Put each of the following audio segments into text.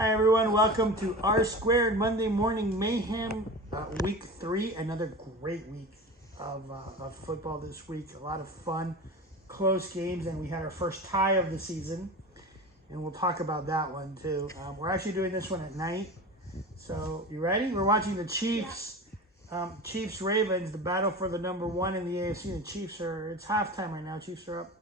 Hi everyone, welcome to R2 Monday Morning Mayhem, week 3. Another great week of football this week. A lot of fun, close games, and we had our first tie of the season, and we'll talk about that one too. We're actually doing this one at night, so you ready? We're watching the Chiefs, Ravens, the battle for the number 1 in the AFC. The Chiefs it's halftime right now. Chiefs are up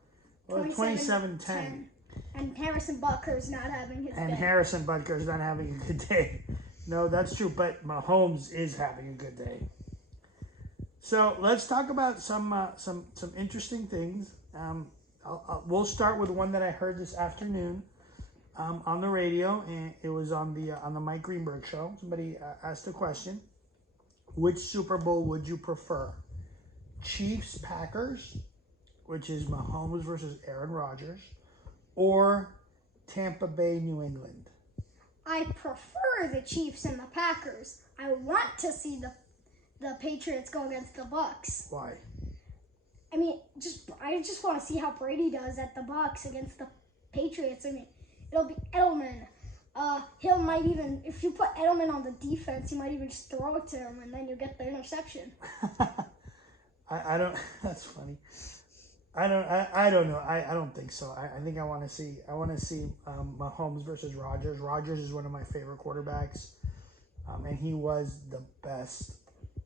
27-10. And Harrison Butker's not having his day. And Harrison Butker's not having a good day. No, that's true, but Mahomes is having a good day. So let's talk about some interesting things. We'll start with one that I heard this afternoon on the radio, and it was on the Mike Greenberg show. Somebody asked a question: which Super Bowl would you prefer? Chiefs Packers, which is Mahomes versus Aaron Rodgers, or Tampa Bay, New England? I prefer the Chiefs and the Packers. I want to see the Patriots go against the Bucks. Why? I mean, I just want to see how Brady does at the Bucks against the Patriots. I mean, it'll be Edelman. He'll might even, if you put Edelman on the defense, he might even just throw it to him, and then you get the interception. I don't. That's funny. I don't know. I don't think so. I think I want to see Mahomes versus Rodgers. Rodgers is one of my favorite quarterbacks, and he was the best.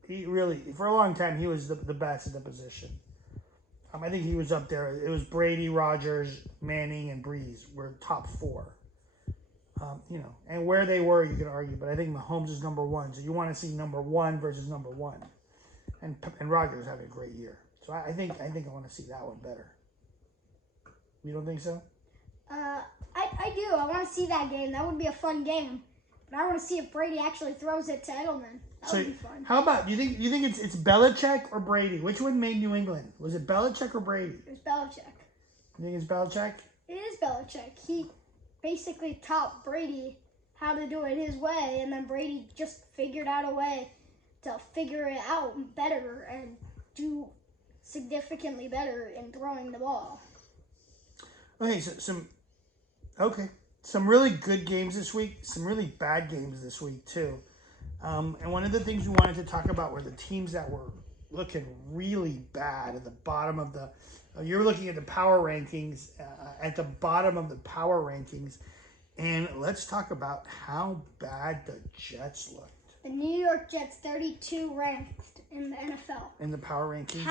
He really, for a long time, he was the best at the position. I think he was up there. It was Brady, Rodgers, Manning, and Breeze were top 4. And where they were, you could argue, but I think Mahomes is number 1. So you want to see number 1 versus number 1, and Rodgers having a great year. So I think I want to see that one better. You don't think so? I do. I want to see that game. That would be a fun game. But I want to see if Brady actually throws it to Edelman. That would be fun. How about you think it's Belichick or Brady? Which one made New England? Was it Belichick or Brady? It was Belichick. You think it's Belichick? It is Belichick. He basically taught Brady how to do it his way, and then Brady just figured out a way to figure it out better and do significantly better in throwing the ball. Okay, some really good games this week, some really bad games this week too. And one of the things we wanted to talk about were the teams that were looking really bad at the bottom of the. You're looking at the power rankings at the bottom of the power rankings, and let's talk about how bad the Jets looked. The New York Jets, 32 ranked in the NFL. In the power rankings.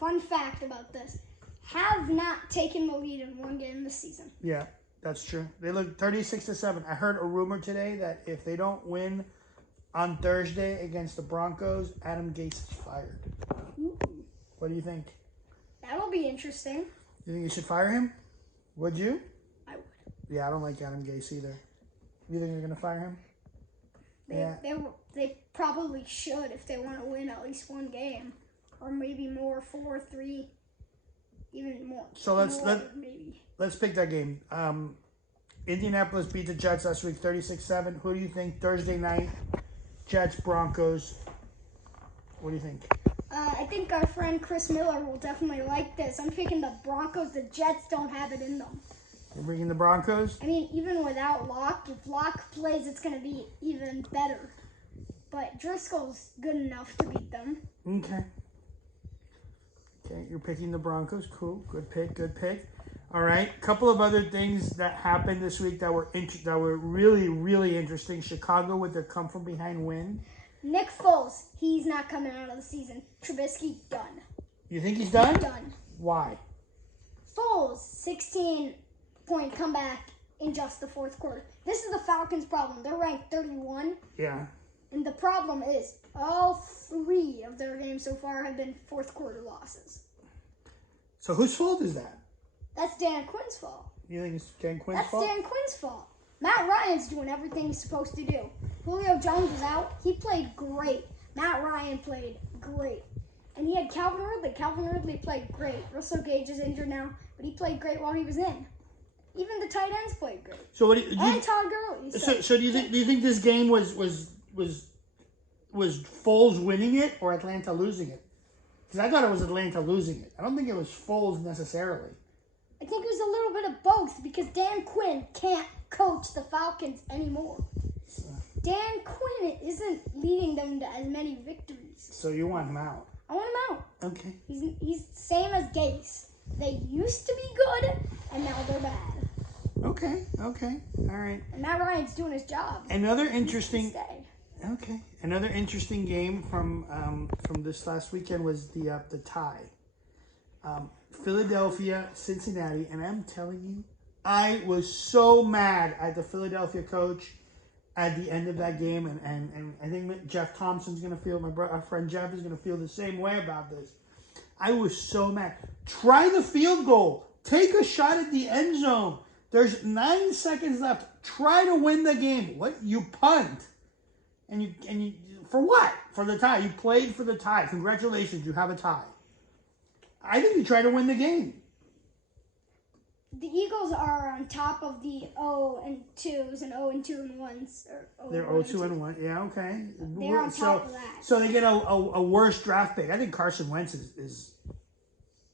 Fun fact about this: have not taken the lead in one game this season. Yeah, that's true. They look 36-7. I heard a rumor today that if they don't win on Thursday against the Broncos, Adam Gase is fired. Ooh. What do you think? That'll be interesting. You think you should fire him? Would you? I would. Yeah, I don't like Adam Gase either. You think you're going to fire him? They probably should if they want to win at least one game, or maybe more, 4, 3, even more. So let's pick that game. Indianapolis beat the Jets last week, 36-7. Who do you think Thursday night? Jets, Broncos. What do you think? I think our friend Chris Miller will definitely like this. I'm picking the Broncos. The Jets don't have it in them. You're bringing the Broncos? I mean, even without Locke, if Locke plays, it's going to be even better. But Driscoll's good enough to beat them. Okay, you're picking the Broncos. Cool. Good pick. All right. Couple of other things that happened this week that were really, really interesting. Chicago with their come-from-behind win. Nick Foles, he's not coming out of the season. Trubisky, done. You think he's done? Done. Why? Foles, 16-point comeback in just the fourth quarter. This is the Falcons' problem. They're ranked 31. Yeah. And the problem is all 3 of their games so far have been fourth quarter losses. So whose fault is that? That's Dan Quinn's fault. You think it's Dan Quinn's fault? That's Dan Quinn's fault. Matt Ryan's doing everything he's supposed to do. Julio Jones was out. He played great. Matt Ryan played great. And he had Calvin Ridley. Calvin Ridley played great. Russell Gage is injured now, but he played great while he was in. Even the tight ends played great. So what and Todd Gurley. So do you think this game was Foles winning it or Atlanta losing it? Because I thought it was Atlanta losing it. I don't think it was Foles necessarily. I think it was a little bit of both because Dan Quinn can't coach the Falcons anymore. Dan Quinn isn't leading them to as many victories. So you want him out? I want him out. Okay. He's the same as Gase. They used to be good, and now they're bad. Okay. All right. And Matt Ryan's doing his job. Another interesting. Stay. Okay. Another interesting game from this last weekend was the tie. Philadelphia, Cincinnati, and I'm telling you, I was so mad at the Philadelphia coach at the end of that game, and I think Jeff Thompson's gonna feel, our friend Jeff is gonna feel the same way about this. I was so mad. Try the field goal. Take a shot at the end zone. There's 9 seconds left. Try to win the game. What? You punt. And you for what? For the tie. You played for the tie. Congratulations, you have a tie. I think you try to win the game. The Eagles are on top of the 0-2s and 0-2-1s. They're 0-2-1. Yeah, okay. They're on top of that. So they get a worse draft pick. I think Carson Wentz is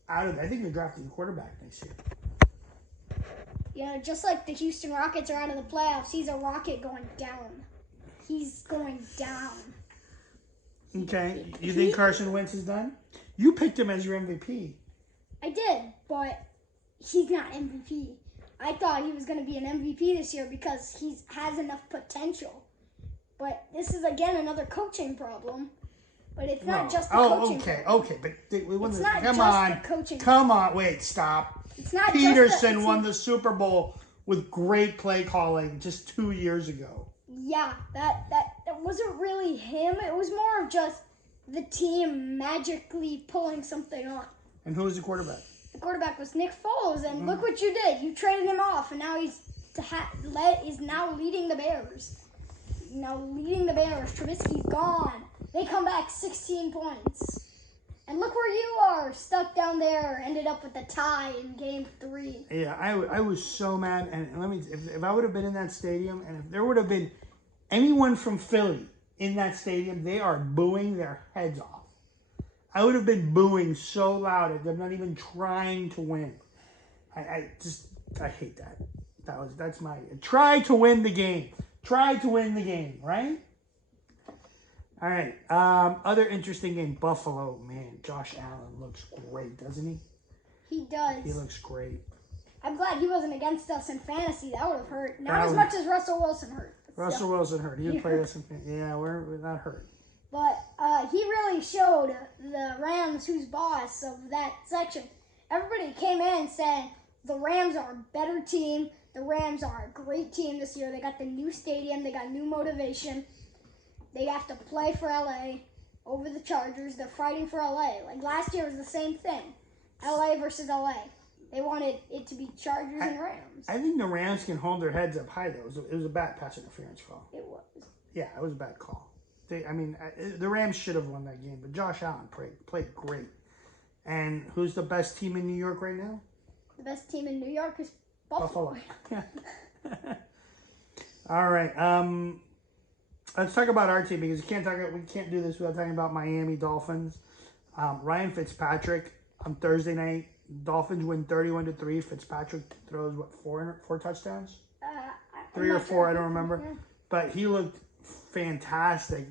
out of. I think they're drafting a quarterback next year. Yeah, just like the Houston Rockets are out of the playoffs, he's a Rocket going down. He's going down. Okay. You think Carson Wentz is done? You picked him as your MVP. I did, but he's not MVP. I thought he was going to be an MVP this year because he has enough potential. But this is, again, another coaching problem. But it's not just the coaching problem. Okay. But we won It's the, not come just on. the coaching Come on. Wait, stop. It's not Peterson won the Super Bowl with great play calling just 2 years ago. Yeah, that wasn't really him. It was more of just the team magically pulling something off. And who was the quarterback? The quarterback was Nick Foles, and look what you did. You traded him off, and now he's now leading the Bears. Trubisky's gone. They come back 16 points. And look where you are, stuck down there, ended up with a tie in game 3. Yeah, I was so mad. And let me, if I would have been in that stadium, and if there would have been anyone from Philly in that stadium, they are booing their heads off. I would have been booing so loud at them not even trying to win. I hate that. That's my try to win the game. Try to win the game, right? All right. Other interesting game, Buffalo. Man, Josh Allen looks great, doesn't he? He does. He looks great. I'm glad he wasn't against us in fantasy. That would have hurt. Not as much as Russell Wilson hurt. Russell Wilson hurt. He would play us in fantasy. Yeah, we're not hurt. But he really showed the Rams who's boss of that section. Everybody came in saying the Rams are a better team. The Rams are a great team this year. They got the new stadium. They got new motivation. They have to play for LA over the Chargers. They're fighting for LA. Like last year was the same thing. LA versus LA. They wanted it to be Chargers and Rams. I think the Rams can hold their heads up high, though. It was a bad pass interference call. It was. Yeah, it was a bad call. The Rams should have won that game, but Josh Allen played great. And who's the best team in New York right now? The best team in New York is Buffalo. Yeah. All right. Let's talk about our team because we can't do this without talking about Miami Dolphins. Ryan Fitzpatrick on Thursday night. Dolphins win 31-3. Fitzpatrick throws four touchdowns? 3 or 4, I don't remember. Yeah. But he looked fantastic.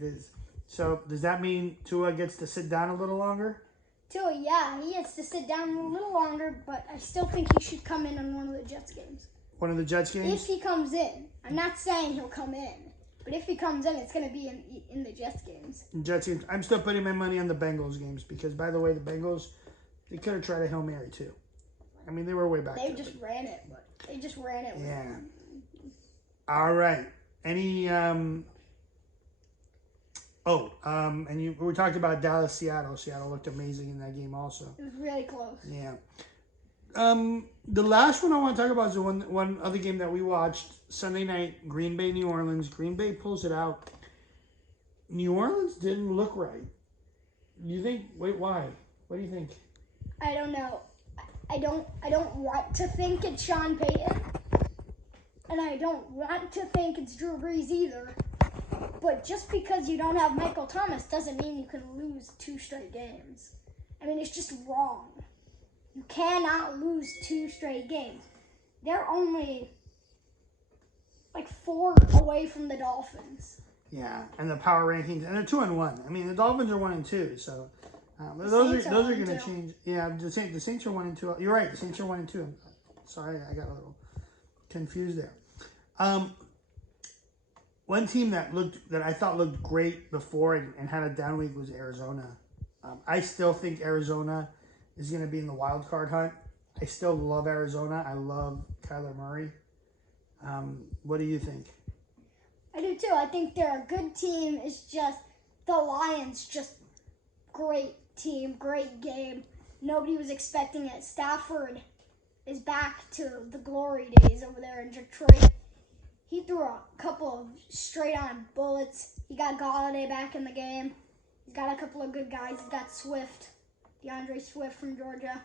So does that mean Tua gets to sit down a little longer? Tua, yeah, he gets to sit down a little longer, but I still think he should come in on one of the Jets games. One of the Jets games? If he comes in. I'm not saying he'll come in, but if he comes in, it's going to be in the Jets games. Jets games. I'm still putting my money on the Bengals games because, by the way, the Bengals, they could have tried a Hail Mary too. I mean, they were way back there. They just ran it. Yeah. All right. Any and we talked about Dallas, Seattle. Seattle looked amazing in that game also. It was really close. Yeah. The last one I want to talk about is the one other game that we watched Sunday night, Green Bay, New Orleans. Green Bay pulls it out. New Orleans didn't look right. You think? Wait, why? What do you think? I don't know. I don't want to think it's Sean Payton, and I don't want to think it's Drew Brees either. But just because you don't have Michael Thomas doesn't mean you can lose 2 straight games. I mean, it's just wrong. You cannot lose 2 straight games. They're only like 4 away from the Dolphins. Yeah, and the power rankings, and they're 2-1. I mean, the Dolphins are 1-2, so those are going to change. Yeah, the Saints are 1-2. You're right, the Saints are 1-2. Sorry, I got a little confused there. One team that I thought looked great before and had a down week was Arizona. I still think Arizona is going to be in the wild card hunt. I still love Arizona. I love Kyler Murray. What do you think? I do too. I think they're a good team. It's just the Lions, just great team, great game. Nobody was expecting it. Stafford is back to the glory days over there in Detroit. He threw a couple of straight-on bullets. He got Galladay back in the game. He's got a couple of good guys. He's got Swift, DeAndre Swift from Georgia,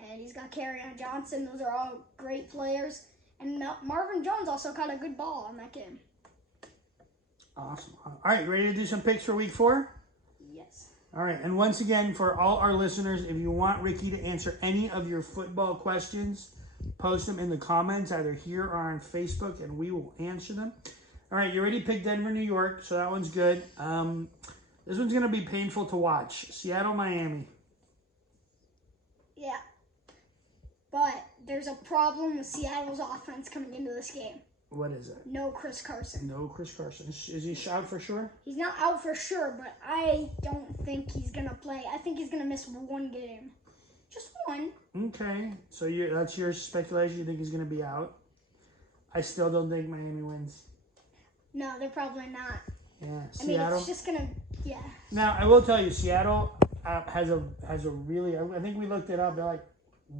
and he's got Kerryon Johnson. Those are all great players. And Marvin Jones also caught a good ball on that game. Awesome. All right, ready to do some picks for week 4? Yes. All right, and once again, for all our listeners, if you want Ricky to answer any of your football questions, post them in the comments, either here or on Facebook, and we will answer them. All right, you already picked Denver, New York, so that one's good. This one's going to be painful to watch. Seattle, Miami. Yeah. But there's a problem with Seattle's offense coming into this game. What is it? No Chris Carson. No Chris Carson. Is he out for sure? He's not out for sure, but I don't think he's going to play. I think he's going to miss one game. Just one. Okay. So that's your speculation. You think he's going to be out? I still don't think Miami wins. No, they're probably not. Yeah. Seattle. I mean, it's just going to, yeah. Now, I will tell you, Seattle has a really, I think we looked it up, they're like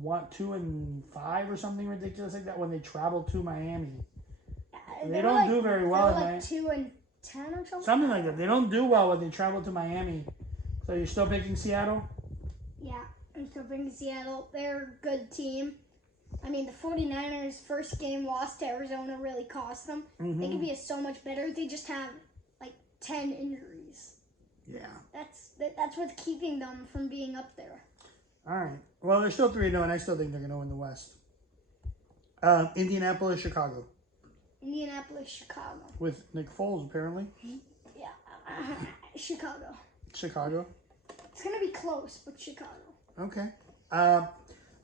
2-5 or something ridiculous like that when they travel to Miami. They don't do very well. They're like 2-10 or something. Something like that. They don't do well when they travel to Miami. So you're still picking Seattle? Yeah, I'm still picking Seattle. They're a good team. I mean, the 49ers' first game loss to Arizona really cost them. Mm-hmm. They could be so much better. They just have like 10 injuries. Yeah. That's what's keeping them from being up there. All right. Well, they're still 3-0, and I still think they're going to win the West. Indianapolis, Chicago. Indianapolis, Chicago. With Nick Foles, apparently. Yeah. Chicago. Chicago. It's going to be close, but Chicago. Okay. All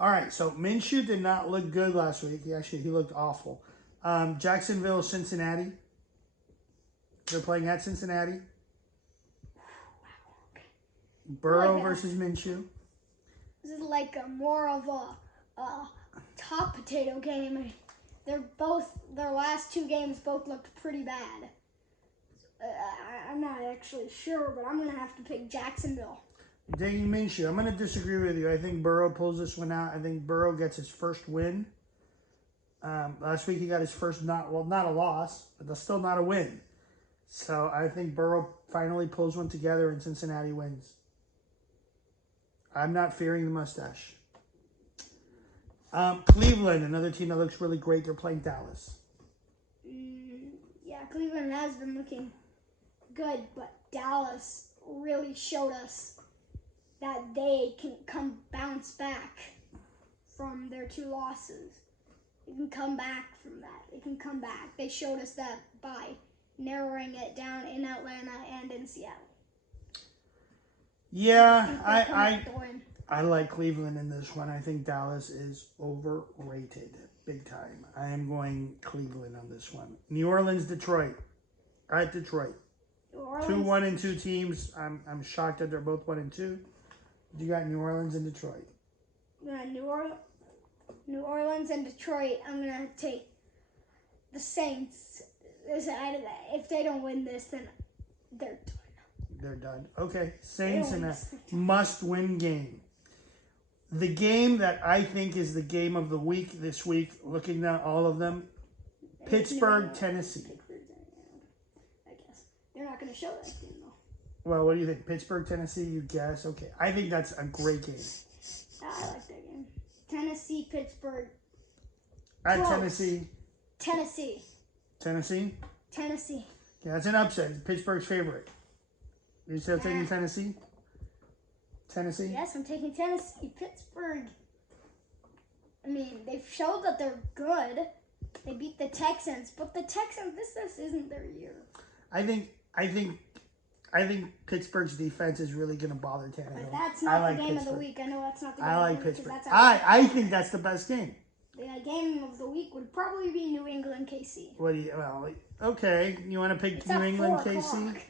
right. So Minshew did not look good last week. He looked awful. Jacksonville, Cincinnati. They're playing at Cincinnati. Burrow versus Minshew. This is like more of a top potato game. Their last 2 games both looked pretty bad. I'm not actually sure, but I'm going to have to pick Jacksonville. Taking Minshew. I'm going to disagree with you. I think Burrow pulls this one out. I think Burrow gets his first win. Last week he got his first, not a loss, but that's still not a win. So I think Burrow finally pulls one together and Cincinnati wins. I'm not fearing the mustache. Cleveland, another team that looks really great. They're playing Dallas. Yeah, Cleveland has been looking good, but Dallas really showed us that they can bounce back from their 2 losses. They can come back from that. They can come back. They showed us that by narrowing it down in Atlanta and in Seattle. Yeah, I like Cleveland in this one. I think Dallas is overrated big time. I am going Cleveland on this one. New Orleans, Detroit. At Detroit. 2 1-2 teams. I'm shocked that they're both 1-2. You got New Orleans and Detroit. Yeah, New Orleans and Detroit. I'm gonna take the Saints. If they don't win this, then they're done. They're done. Okay, Saints in a must-win game. The game that I think is the game of the week this week, looking at all of them, Pittsburgh, Tennessee. I guess they're not going to show that game though. Well, what do you think? Pittsburgh, Tennessee, you guess? Okay, I think that's a great game. I like that game. Tennessee, Pittsburgh. At Close. Tennessee. Tennessee. Tennessee? Tennessee. Yeah, that's an upset. Pittsburgh's favorite. You still taking Tennessee? Tennessee? Yes, I'm taking Tennessee. Pittsburgh. I mean, they've showed that they're good. They beat the Texans, but the Texans, this isn't their year. I think Pittsburgh's defense is really going to bother Tannehill. But that's not the game of the week. I know that's not the game of the week. Pittsburgh. That's I think that's the best game. The game of the week would probably be New England KC. Okay. You want to pick New England KC?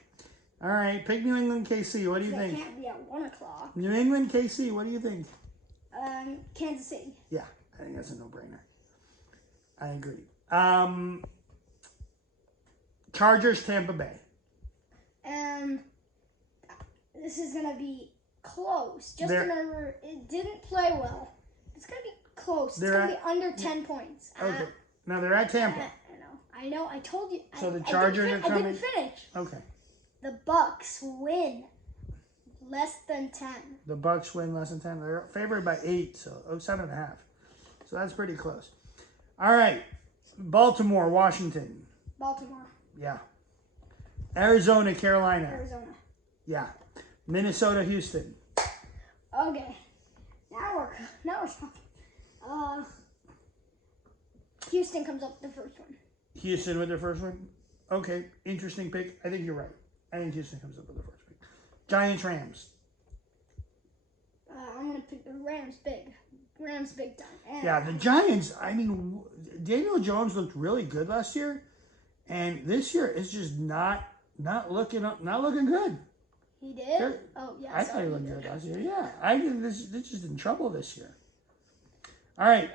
All right, pick New England KC. What do you think? It can't be at 1 o'clock. New England KC. What do you think? Kansas City. Yeah, I think that's a no-brainer. I agree. Chargers, Tampa Bay. This is gonna be close. Just remember, it didn't play well. It's gonna be close. It's gonna be under 10 points. Okay. Now they're at Tampa. I know. I told you. So the Chargers are coming. I didn't finish. Okay. The Bucks win less than 10. The Bucks win less than 10. They're favored by 8, so 7.5. So that's pretty close. All right. Baltimore, Washington. Baltimore. Yeah. Arizona, Carolina. Arizona. Yeah. Minnesota, Houston. Okay. Now we're talking. Houston comes up with the first one. Houston with their first one? Okay. Interesting pick. I think you're right. I think Houston comes up with the first pick. Giants, Rams. I'm going to pick the Rams big. Rams big time. Yeah, the Giants, I mean, Daniel Jones looked really good last year. And this year it's just not looking good. He did? Oh, yeah. I thought he looked good last year. Yeah. I think this just in trouble this year. All right.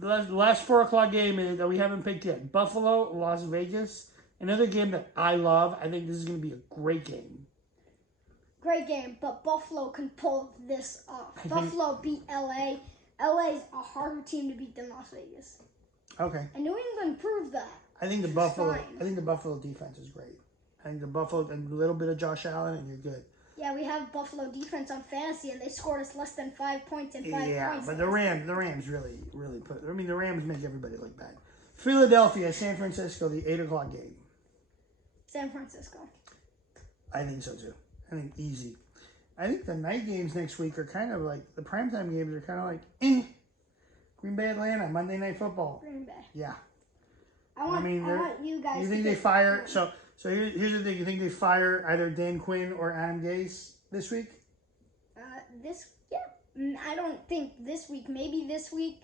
The last 4 o'clock game that we haven't picked yet. Buffalo, Las Vegas. Another game that I love. I think this is going to be a great game. Great game, but Buffalo can pull this off. Buffalo beat LA. LA's a harder team to beat than Las Vegas. Okay. And New England proved that. I think the Buffalo defense is great. I think the Buffalo and a little bit of Josh Allen and you're good. Yeah, we have Buffalo defense on fantasy and they scored us less than 5 points in 5 points. Yeah, but the Rams really put. I mean, the Rams make everybody look bad. Philadelphia, San Francisco, the 8 o'clock game. San Francisco. I think so too. I think easy. I think the night games next week are kind of like the primetime games are kind of like Green Bay, Atlanta, Monday Night Football. Green Bay. Yeah. I want you guys. You think they fire? So here's the thing. You think they fire either Dan Quinn or Adam Gase this week? I don't think this week. Maybe this week,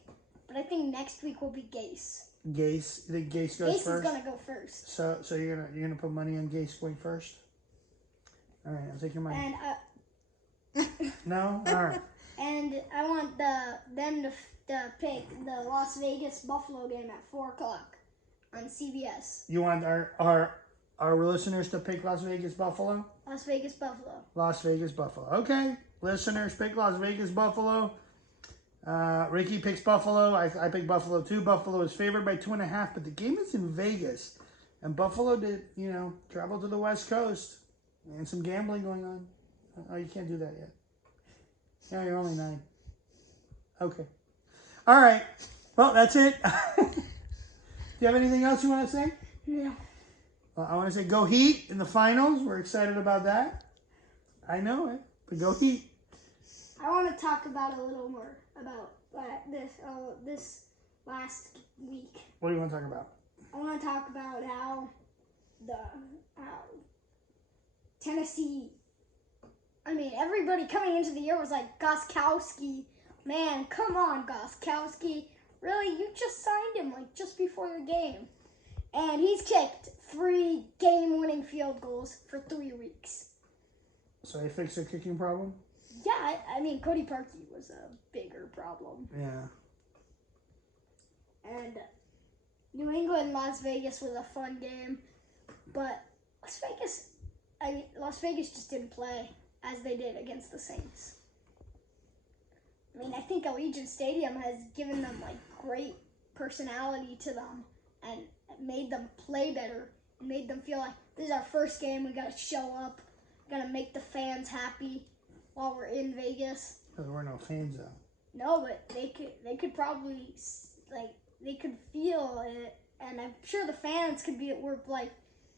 but I think next week will be Gase. Gase. You think Gase goes first? Gase is gonna go first. So you're gonna put money on Gase going first? All right, I'll take your money. And no, all right. And I want them to pick the Las Vegas Buffalo game at 4 o'clock on CBS. You want our listeners to pick Las Vegas Buffalo? Las Vegas Buffalo. Las Vegas Buffalo. Okay, listeners pick Las Vegas Buffalo. Ricky picks Buffalo. I pick Buffalo too. Buffalo is favored by 2.5, but the game is in Vegas, and Buffalo did travel to the West Coast, and some gambling going on. Oh, you can't do that yet. No, you're only 9. Okay. All right. Well, that's it. Do you have anything else you want to say? No. Well, I want to say go Heat in the finals. We're excited about that. I know it, but go Heat. I want to talk about a little more about this last week. What do you want to talk about? I want to talk about how Tennessee. I mean, everybody coming into the year was like, Gostkowski, man, come on, Gostkowski. Really? You just signed him, like, just before the game. And he's kicked 3 game-winning field goals for 3 weeks. So they fixed their kicking problem? Yeah, I mean, Cody Parkey was a bigger problem. Yeah. And New England, Las Vegas was a fun game. But Las Vegas just didn't play as they did against the Saints. I mean, I think Allegiant Stadium has given them, like, great personality to them and made them play better and made them feel like this is our first game, we got to show up, we got to make the fans happy while we're in Vegas. There were no fans, though. No, but they could probably, like, they could feel it, and I'm sure the fans were like,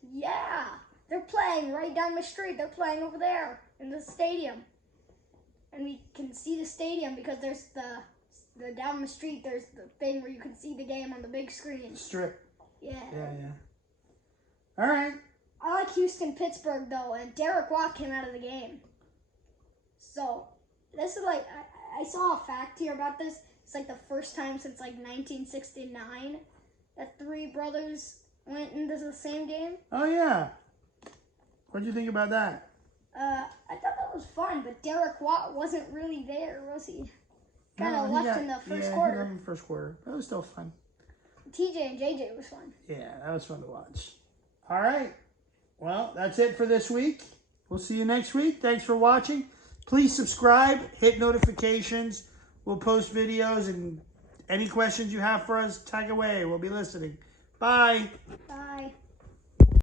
yeah, they're playing right down the street, they're playing over there in the stadium. And we can see the stadium because there's the down the street, there's the thing where you can see the game on the big screen. Strip. Yeah. Yeah. All right. I like Houston-Pittsburgh, though, and Derek Watt came out of the game. So, this is like, I saw a fact here about this. It's like the first time since like 1969 that three brothers went into the same game. Oh, yeah. What did you think about that? I thought that was fun, but Derek Watt wasn't really there, was he? Kind of No, left in the first He quarter. left in the first quarter. That was still fun. TJ and JJ was fun. Yeah, that was fun to watch. All right. Well, that's it for this week. We'll see you next week. Thanks for watching. Please subscribe, hit notifications. We'll post videos, and any questions you have for us, tag away. We'll be listening. Bye. Bye.